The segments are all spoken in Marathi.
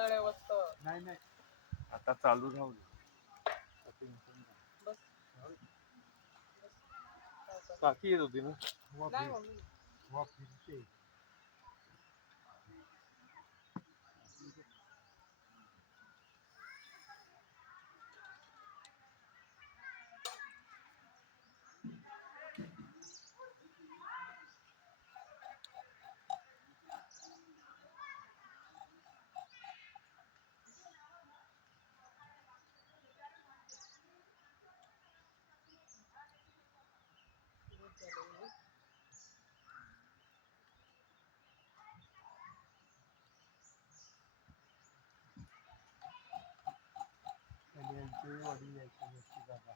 तुमच्याकडे मस्त. नाही नाही आता चालू राहू दे. बस काकी येत होती ना. नाही मम्मी. वा फिरते. वडील यायचे नसते बाबा.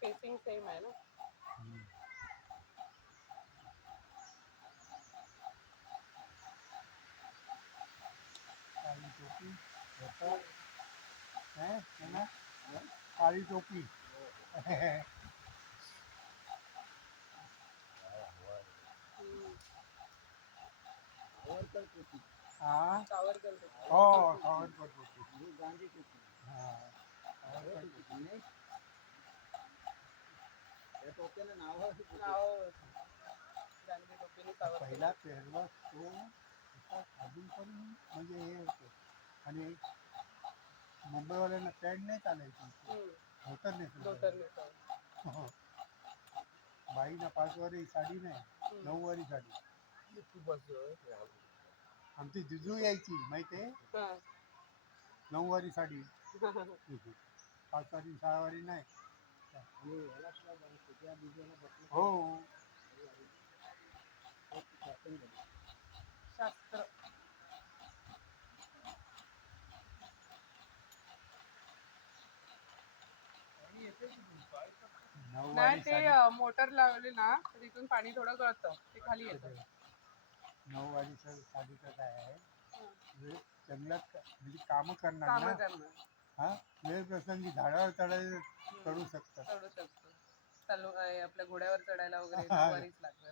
फेसिंग सेम आहे ना. काळी टोपी काळी टोपी. हा सावरकर हो सावरकर टोपी. गांधी टोपी. हा सावरकर टोपी. त्या टोप्याला नाव गांधी टोपीने सावरकर. पहिला पेरवा तो अजून पण म्हणजे हे होतं. आणि मुंबईवाल्यांना पॅन्ट नाही चालायची. धोतर नेसलं. हो. बाईना 5 वारी साडी नाही 9 वारी साडी. आमची जिजू यायची माहितीये 9 वारी साडी. 5 वारी 6 वारी नाही. हो शास्त्र. नाही ते मोटर लावली ना तर तिथून पाणी थोडं गळतं ते खाली येतं. 9 वारी साडीचं काय आहे जंगलात म्हणजे काम करणार ना. हा वेळ प्रसंगी झाडावर चढू शकतात. चालू आपल्या घोड्यावर चढायला वगैरे नऊवारीच लागतं.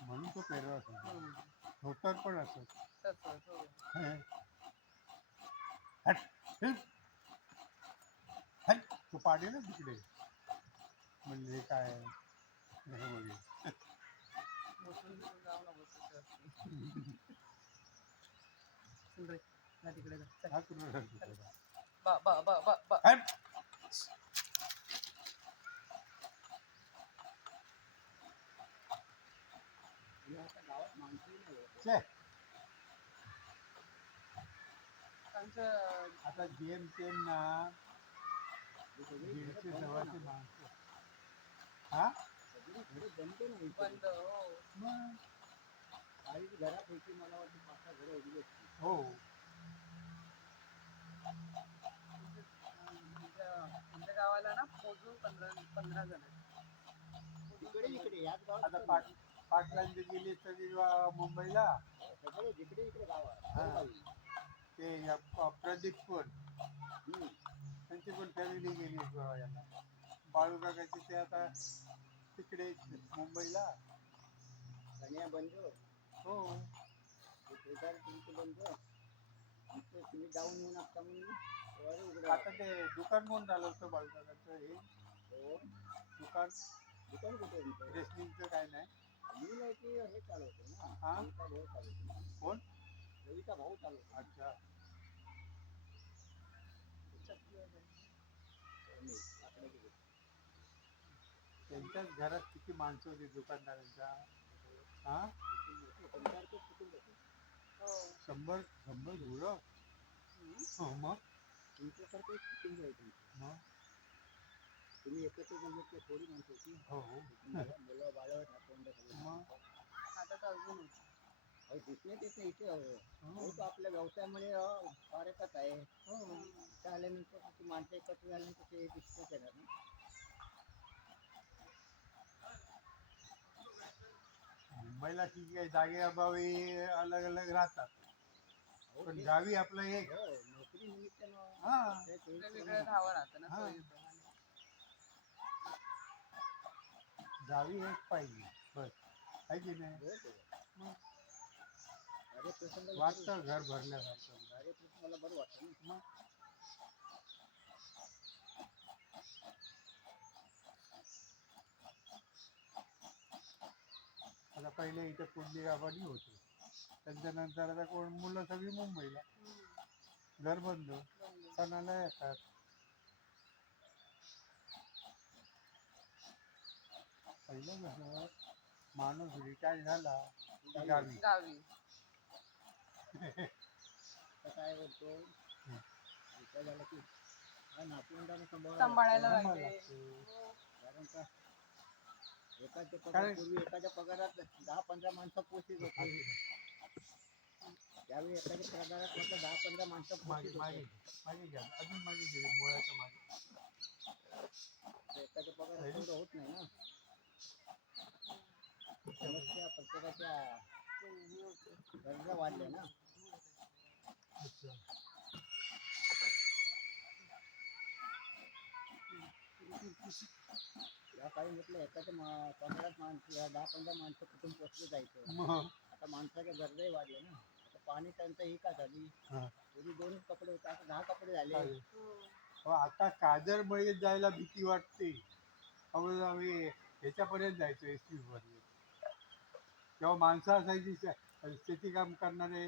म्हणून तो पेरवा धोतर पण असत. तो पाडे ना तिकडे म्हणजे काय बघेल. आता जेमतेम ना 150 जवळची माणसं. हा बंद घरापैकी मला वाटतं 5-6 घरं उभी असतील. हो आमच्या गावाला ना मोजून 15 जण आहेत. इकडे याच गावात आता पाटलांची गेली तरी मुंबईला सगळे जिकडे इकडे गाव आहे. ते प्रदीप पण त्यांची पण फॅमिली गेली यांना बाळूकाकाची ते आता तिकडे मुंबईला. धनिया बंधू हो तुमचं बंधू तुम्ही जाऊन येऊन आता म्हणून आता ते दुकान कोण झालं होतं बाळूकाकाचं हे दुकान कुठे रेसलिंगचं काय नाही. मी नाही की हे चालवतो ना. हा भाऊ चालवतो. कोण रवीचा भाऊ चालवतो. अच्छा त्यांच्याच घरात किती माणसं होती दुकानदारांच्या. हा 100 मुलं. मग तुमच्यासारखं कुटुंब आहे तुमचं. मग तुम्ही एकत्र जमत थोडी माणसं होती. हो मुलं बाळ मग आता तर अजून दिसण्यात येते इथे तो आपल्या व्यवसायामुळे कार्यकर्ता आहे. इथे आल्यानंतर माणसं एकत्र झाल्यानंतर ते दिसतच येणार ना. मुंबईला ठीक आहे जागेअभावी अलग अलग राहतात पण गावी आपलं एक नोकरी निमित्त वेगवेगळं राहावं राहतं ना सोयीप्रमाणे. गावी एक पाहिजे बस आहे की नाही. अरे प्रसंगाला वाटतं घर भरल्यासारखं. अरे प्रसंगाला बरं वाटतं ना. मग आता पहिले इथं कुंडी गावाडी होती, त्यांच्यानंतर आता कोण मुलं सगळी मुंबईला, घर बंद, सणाला येतात. पहिलं कसं माणूस रिटायर झाला की गावी. गावी आता काय करतो विचार झाला की नातवंडाने सांभाळायला सांभाळावं लागते. लागतं. कारण का एकाच्या काय? पगार पूर्वी एकाच्या पगारात 10-15 माणसं पोषित होते. त्यावेळी एकाच्या पगारात फक्त 10-15 माणसं मागे पोषित मागे होते. मागे घ्या, अजून मागे घे, मुळाच्या मागे. एकाच्या पगारात तेवढं होत नाही ना. समस्या प्रत्येकाच्या गरजा वाढल्या ना. अच्छा. या काळी म्हटलं एकाच्या पगारात माणसं 10-15 माणसं कुटुंब पोचलं जायचं. मग आता माणसाच्या गरजाही वाढल्या ना. आता पाणी टंचाई का झाली. हा, पूर्वी 2 कपडे होते, आता 10 कपडे झाले. चालेल. हो, आता काजरमळीत जायला भीती वाटते. अहो आम्ही ह्याच्यापर्यंत जायचो एस टी पर्यंत. तेव्हा माणसं असायची, शेती काम करणारे,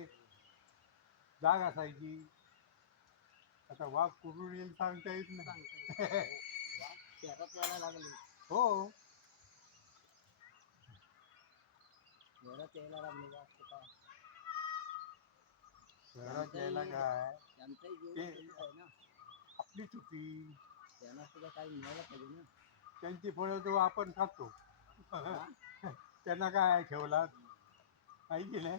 जाग असायची. आता वाघ कुठून येईल सांगता येत नाही. शहरात यायला लागले. हो, शहरात यायला लागले वाटतं काय. शहरात यायला काय त्यांचाही जीव ते सुखीच आहे ना. आपली चुकी. त्यांना सुद्धा काही मिळायला पाहिजे ना. त्यांची फळं तो आपण खातो. हा? त्यांना काय ठेवला आहे की नाही.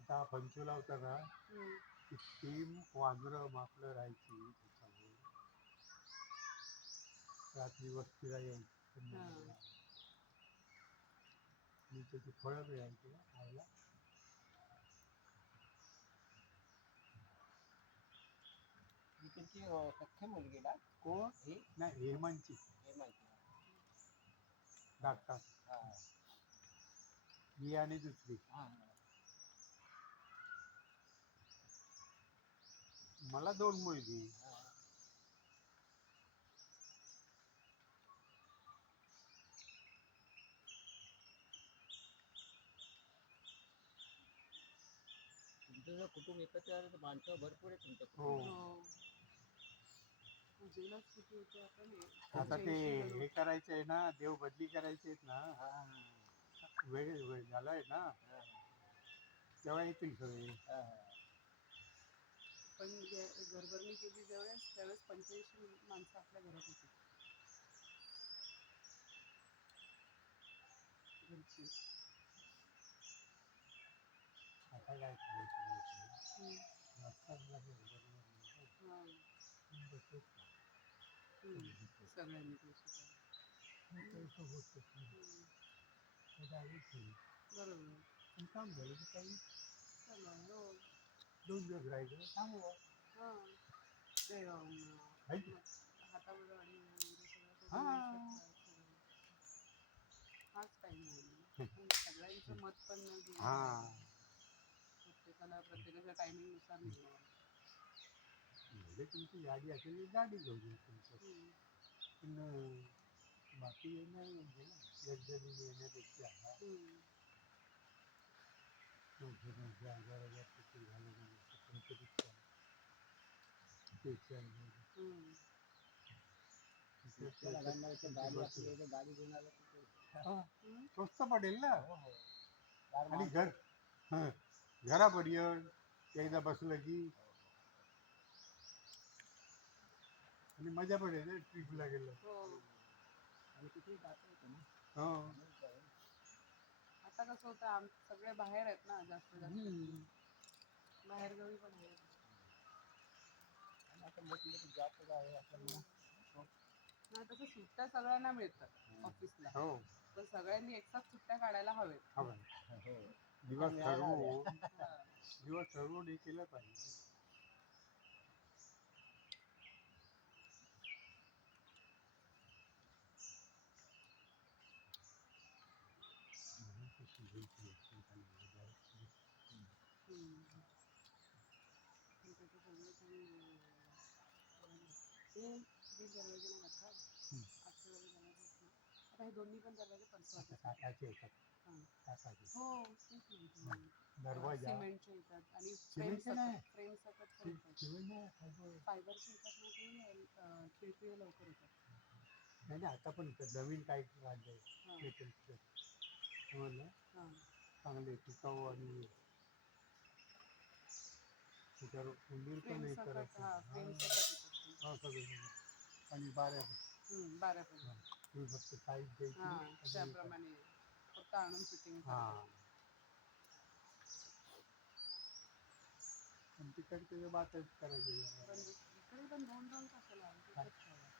आता पंचूला होता ना, किती वांद्र माकडं राहायची त्याच्यामुळे. रात्री वस्तीला यायची आणि त्याची फळं मिळायची ना खायला. ही त्यांची सख्खी मुलगी ना. कोण? ही नाही, हेमांची हे माहिती. धाकटा, हा ही आणि दुसरी. हा मला 2 मुलगी. तुमचं जर कुटुंब एकत्र आलं तर माणसं भरपूर आहे तुमच्या हो. कुटुंबात. अजूनच किती होते आपण आता ते 85 जण. हे करायचे आहे ना, देव बदली करायचे आहेत ना, हा वेळ झालाय ना, तेव्हा येतील सगळे. पण घरभरणी केली त्यावेळेस 85 माणसं आपल्या घरात होती घरची. आता काय करायचं? हम्म. आत्ताच झालं, बरोबर नाही. हा. बसत सगळ्यांनी पैसे काढले. पैसे होतच नाही. आता आलीच नाही. बरोबर. पण काम झालं की काही चला, हो. 2 दिवस राहायचं, थांबवा. हा. ते आहे की? हातामध्ये आणि वगैरे सगळं करून हा. येऊ शकतात सगळं. हाच टाईम आहे. पण सगळ्यांचं मत पण घेऊन हा. प्रत्येकाला प्रत्येकाच्या टायमिंगनुसार निघणार. म्हणजे तुमची गाडी असेल तर गाडी घेऊन येईल तुमचं. पण बाकी हे नाही म्हणजे ना, लक्झरी येण्यापेक्षा दोनशे 1000 तिकीट घालवण्यापेक्षा तुमचं रिक्षा गाडी असली तर गाडी घेऊन आलं स्वस्त पडेल ना. आणि तर हं, घरापर्यंत एकदा बसलं की. आणि मजा पण येते ट्रिपला गेलं. आणि तिथे जाता येतं ना. हो. आता कसं होतं सगळे बाहेर आहेत ना जास्त बाहेरगावी पण आहेत. आता मोठी जॉब आहे आपल्याला. नाही तसं सुट्ट्या सगळ्यांना मिळतात ऑफिसला. हो. पण सगळ्यांनी एकसाथ सुट्ट्या काढायला हवेत. दिवस ठरवून हे केलं पाहिजे. हे दरवाजे नाही का हम्म. आजचे वाले दरवाजे आहेत ना, आता हे दोन्ही पण दरवाजे आता पंचवाचे काकाचे येतात हां काकाचे हो तेच म्हणते मी. दरवाजा सिमेंटचे येतात आणि सिमेंटचे नाही. फ्रेम सकट पण येतात. सिमेंट नाही फायबर. फायबरचे येतात ना ते खिळखिळे लवकर येतात. नाही नाही, आता पण येतात. नवीन काय काढलंय हां मेटलचं समजलं हां चांगले टिकाऊ आणि त्याच्यावर उंदीर पण फ्रेम हे सकट करायचं हां फ्रेम सकट येतात ते. हा सगळं आणि बाऱ्या बारापर्यंत तुम्ही फक्त साईज द्यायची हां आणि हे त्याप्रमाणे फक्त आणून फिटिंग करा. करायचं. हां आणि तिकडचे बातच करायचे पण इकडे पण दोन कशाला आहे तिथेच ठेवा.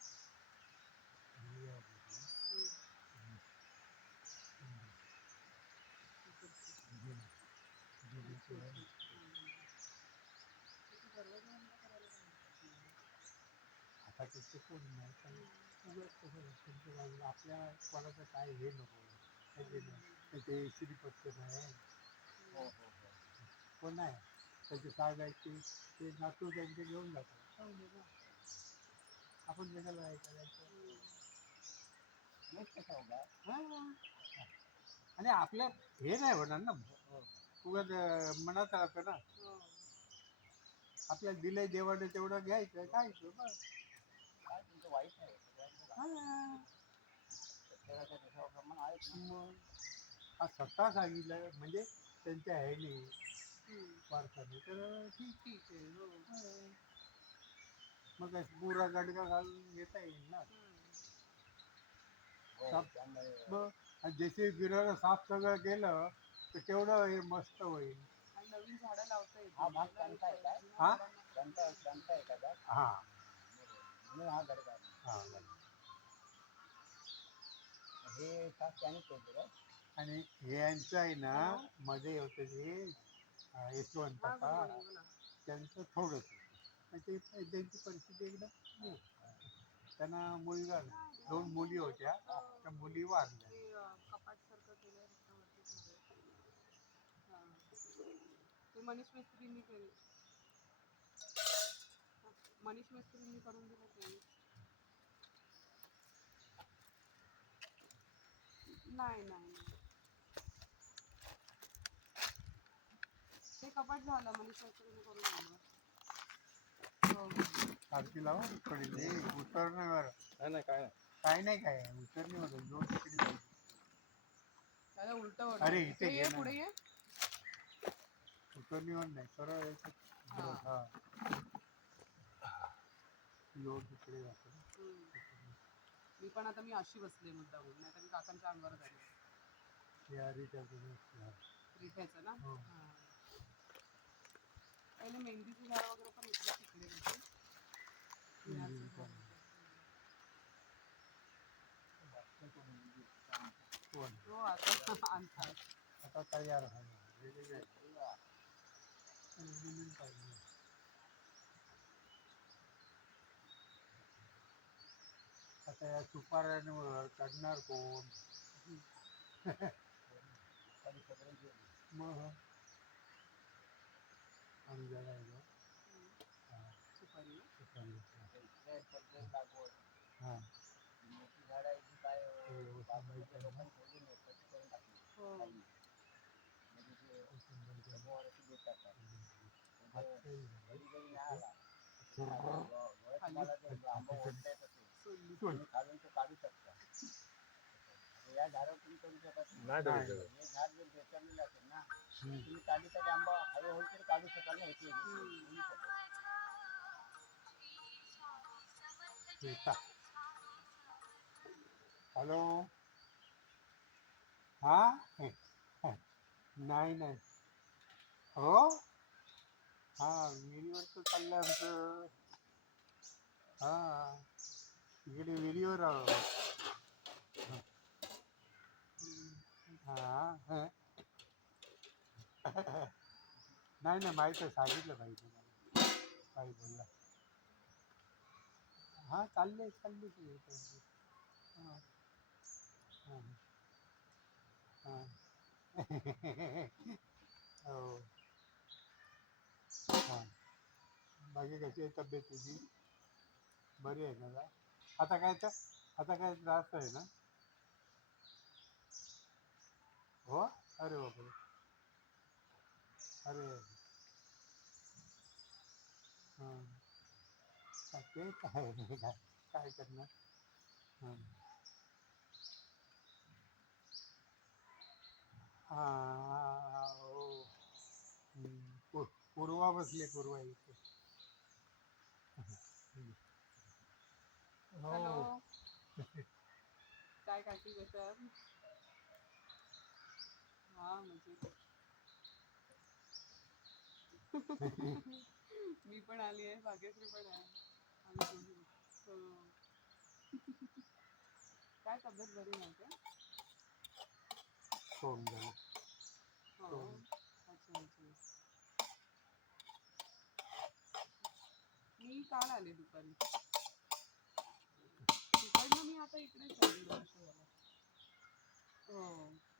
अच्छा अच्छा तिथे दरवाजा बंद करायला काय हरकत नाही. आता तिथे कोण नाही पण उगाच कसं त्यांच्या बाजूला आपल्या कोणाचं काय हे नको काय ते नाही ते श्रीपत नाही हो हो हो कोण आहे त्याचे सांगायचे ते नातू त्यांचे घेऊन जातात आपण कशाला आहे करायचं मीच कसा उभा हां आणि आपल्या हे नाही होणार ना उगाच मनात राहतं ना हो. आपल्याला दिलंय देवाने तेवढं घ्यायचं काय बस काय तुमचं वाईट नाही होत हां प्रत्येकाच्या देशाप्रमाणे आहेत ना मग हा स्वतः सांगितलं म्हणजे त्यांच्या ह्याने वारसाने तर ठीक आहे हो. मग काय पुरा गडका घालून घेता येईल ना हो साफ त्यामुळे मग आणि जसे गिराला साफ सगळं केलं तर तेवढं हे मस्त होईल आणि नवीन झाडं लावता हा येतील भाग ना, त्यांचा आहे काय जुन्या हा झाडांना त्यांचा आहे का भाग हां म्हणून हा गडका हां हे खास त्याने केलं काय आणि हे यांचं आहे ना हॅलो? मध्ये होते ते यशवंत हा गुड का मॉर्निंग बोला. त्यांचं थोडंच ते त्यांची परिस्थिती एकदम हे. त्यांना मुलगा नाही. 2 मुली होत्या त्या मुली वारल्या ते कपाट सारखं केलंय फक्त वरतीच मध्ये हां ते मनीष मिस्त्रींनी केले मनीष मिस्त्रींनी करून दिलं ते नाही नाही ते कपाट झालं मनीष मिस्त्रींनी करून दिलं हो सारखी लावा पडली उतरण्यावर काय नाही काय उतरणीवर 2 तिकडे जाऊ. त्याला उलटं अरे होणार इथे हे घे ये ना पुढे ये उतरणीवर नाही सरळ यायचं हां लोट इकडे जातो मी पण आता मी अशी बसले मुद्दामून नाही तर मी काकांच्या अंगावर जाईल रिठ्याचं ना हो. हां पहिले मेहंदीचं झाड वगैरे पण इकडे पिकले होते विणाचं झाड वगैरे हो आता आणतात आता तयार झालं पाहिजे आता या सुपाऱ्यांवर चढणार कोण मग आम्ही जगायचो सुपारी ना सुपारी लागवड हां मोठी झाड आहे जी काय व्यवस्थित बागेमध्ये माहिती आहे ना लोकांनी ठेवली नाही कशी करून टाकली हो काही म्हणजे जे समोर अशी देतात म्हणजे कधी जरी नाही आला वर खाली तुम्हाला ते आंबा ओढता येत असेल सोडली तुम्ही खालून तो काढू शकता आता या झाडावर तुम्ही करू शकत नाही हे झाड जर बेचरलेलं असेल ना तुम्ही काढली तरी आंबा हळूहळू तरी काढू शकाल ना ह्याची बोलू शकत हॅलो हां नाही नाही हो हां विहिरीवरचं चाललं आमचं हां इकडे विहिरीवर आहो हां नाही नाही माहीत आहे सांगितलं पाहिजे मला काही बोलला हां चालले सगळे हां हां हां हो हां बाकी कशी आहे तब्येत तुझी बरी आहे ना का? आता काय त्रास आहे ना? हो. अरे बापरे. अरे हां. ते काय काय करणार. हां हां हो. पूर्वा बसली पूर्वा इथे. हॅलो. हो. काय काकी कशा आहात? हा म्हणजे मी पण आली आहे, भाग्यश्री पण आहे. आम्ही दोघी. हो. काय तब्येत बरी नाही का? सोम झालं. हो. सोम. अच्छा अच्छा. मी काल आले दुपारी. तिकडनं मी आता इकडेच आहे 1.5 वर्ष झालं. हो.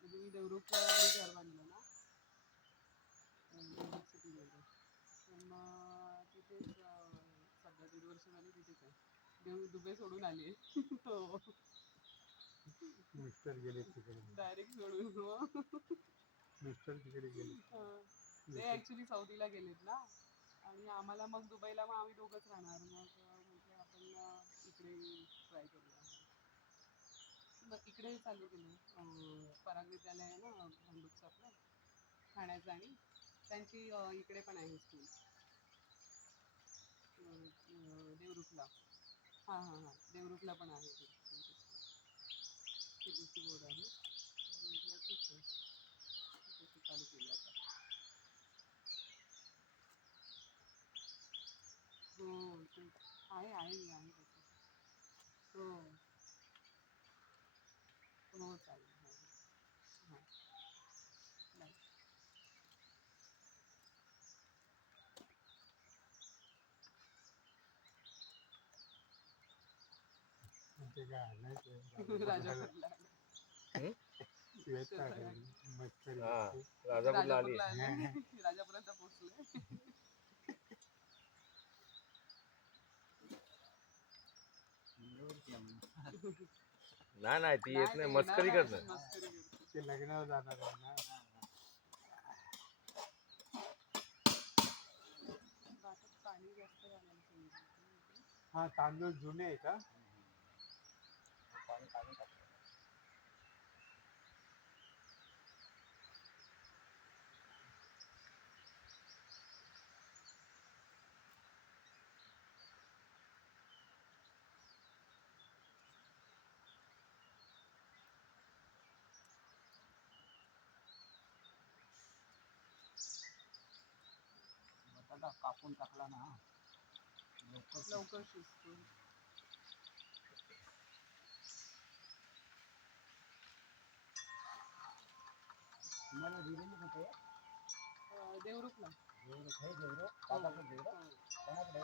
म्हणजे मी देवरुखला मी घर बांधलं ना. देवरुख सिटीमध्ये. तर मग तिथेच सध्या 1.5 वर्ष झाली तिथेच आहे. दुबई सोडून आली आहे. हो. मिस्टर गेले तिकडे. डायरेक्ट सोडून मग. मिस्टर तिकडे गेले. हां. ते इथे ॲक्च्युली सौदीला गेलेत ना आणि आम्हाला मग दुबईला मग आम्ही दोघंच राहणार. मग म्हटलं आपण इकडे ट्राय करूया. मग इकडे चालू केलं. पराग विद्यालय आहे ना भांडुपचं आपलं ठाण्याचं आणि त्यांची इकडे पण आहे स्कूल देवरुखला. हां हां हां. देवरुखला पण आहे ते त्यांची स्कूल. CBSE बोर्ड आहे. तर म्हटलं ठीक आहे. तसं चालू केलं आता. हो ते आहे तसं. हो हो चालेल. हो हां बाय. ते काय आणायचं राजापूरला श्वेता शेतात काय आहे. मस्करी हा करते. राजापूरला आली. राजापूरला आले. राजापुरात पोहोचले. नाही नाही ती येत नाही नाही ते येणार मस्करी आहे करत. अशी मस्करी करते. ते लग्नावर जाणार आहे ना. भातात पाणी जास्त घालायला सांगितलं. हा तांदूळ जुने आहे का? पाणी काढून टाकलं. बटाटा कापून टाकला ना लवकर शिजतो. तुम्हाला दिलेली कुठे देवरुखला. देवरुख हे देवरुख हो बाबाचं देवरुख हो. कोणाकडे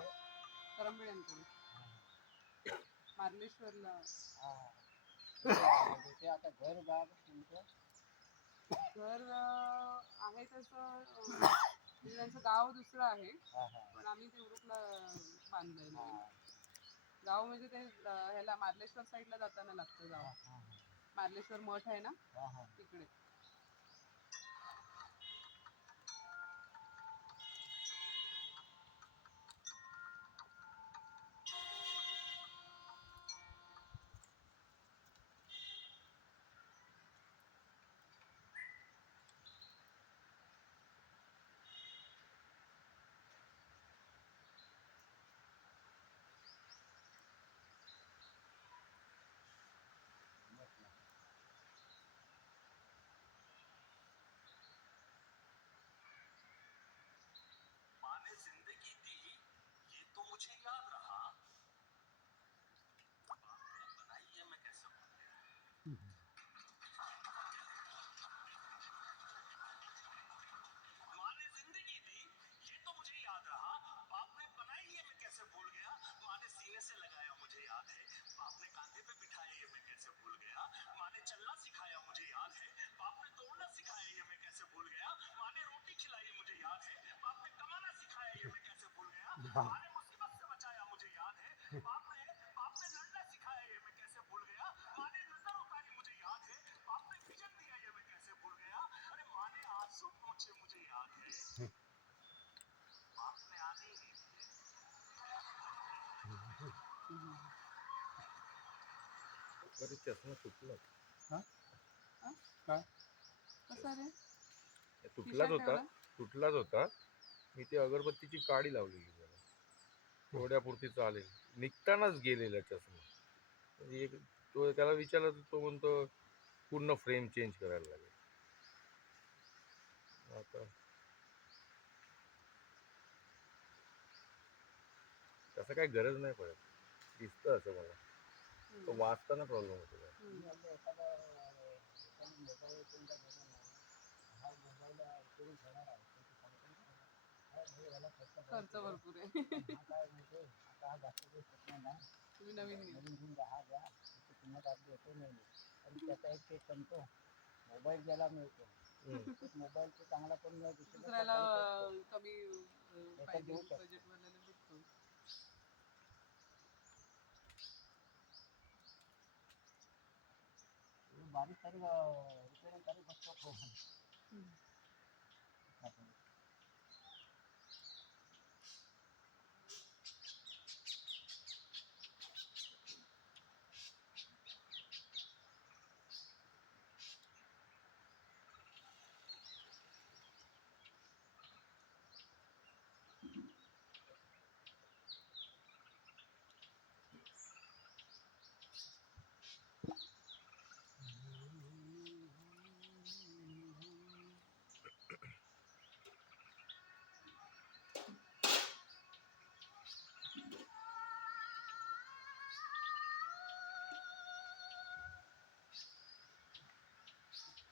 करंबेळ्यांकडे. मार्लेश्वरला. हा म्हणजे ते आता घर बाग तुमचं घर आहे तसं म्हणजे त्यांचं गाव दुसरं आहे. हा हा पण आम्ही देवरुखला बांधलंय हा नवीन. गाव म्हणजे ते ह्याला मार्लेश्वर साईडला जाताना लागतं गाव. हा हा मार्लेश्वर मठ आहे ना हा हा तिकडे. माने जिंदगी दी ये तो मुझे याद रहा बनाइए मैं कैसे भूल गया माँ ने जिंदगी दी ये तो मुझे याद रहा बाप ने बनाई ये मैं कैसे भूल गया माँ ने सीने से लगाया मुझे याद है बाप ने कांधे पे बिठाया ये मैं कैसे भूल गया माँ ने चलना सिखाया मुझे याद है बाप ने दौड़ना सिखाया ये मैं कैसे भूल गया माँ ने रोटी खिलाई मुझे याद है बाप ने कमाना सिखाया ये मैं कैसे भूल गया माँ ने मुसीबत से बचाया मुझे याद है बाप ने अरे चष्मा तुटला कसा रे? तुटलाच होता एवढा? तुटलाच होता. मी ती अगरबत्तीची काडी लावलेली जरा तेवढ्यापुरती चालेल. निघतानाच गेलेला चष्मा. म्हणजे तो त्याला विचारला तर तो म्हणतो पूर्ण फ्रेम चेंज करायला लागेल. आता तसं काही गरज नाही पडत. दिसतं असं मला. तो वाचताना प्रॉब्लेम होतो. खर्च भरपूर आहे. तुम्ही नवीन घ्या. त्याचा एक केस संपतो, मोबाईल ज्याला मिळतो मोबाईलचा चांगला पण नाही दुसऱ्याला कमी पाहिजे बजेट वाल्याला भेटतो. बारीक सारीक रिपेअरिंग करू शकतो.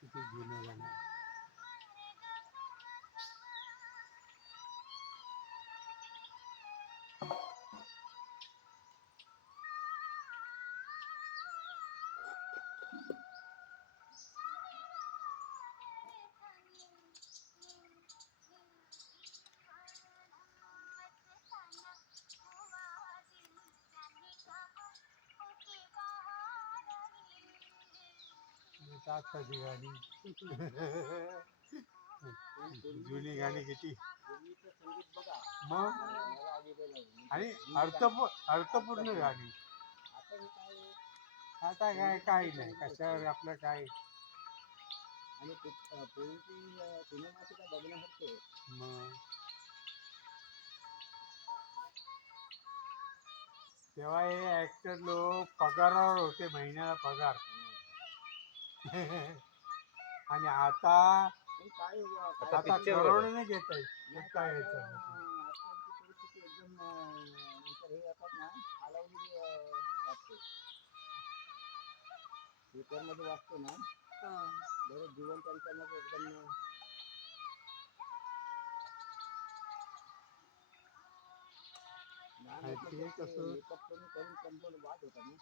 किती जुनं गाणं. आत्ताची गाणी जुनी गाणी किती मग आणि अर्थपूर्ण गाणी. आता काय काही नाही कशावर आपलं काय आणि पूर्वीची सिनेमा सुद्धा बघण्यासारखे मग तेव्हा हे ऍक्टर लोक पगारावर होते, महिन्याला पगार. आणि आता करोडने घेत आहेत. काय यायचं आजकालची परिस्थिती एकदम नंतर हे येतात ना खालावलेली वाटते. पेपरमध्ये वाचतो ना बरं जीवन त्यांच्यामध्ये एकदम ते कसं मेकअप करून कंपाऊंड वाद होता ना.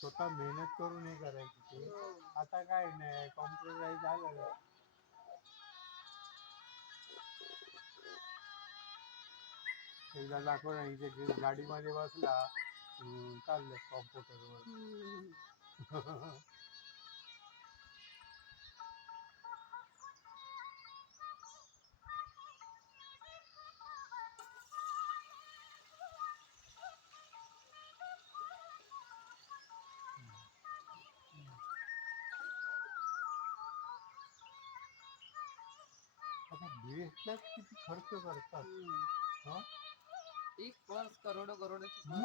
स्वतः मेहनत करून हे करायची ते. आता काय नाही कॉम्प्युटराईज झालं. एकदा दाखवला इथे गाडीमध्ये बसला चाललं कॉम्प्युटरवर. आता DSLR किती खर्च करतात. एक पर्स करोडोची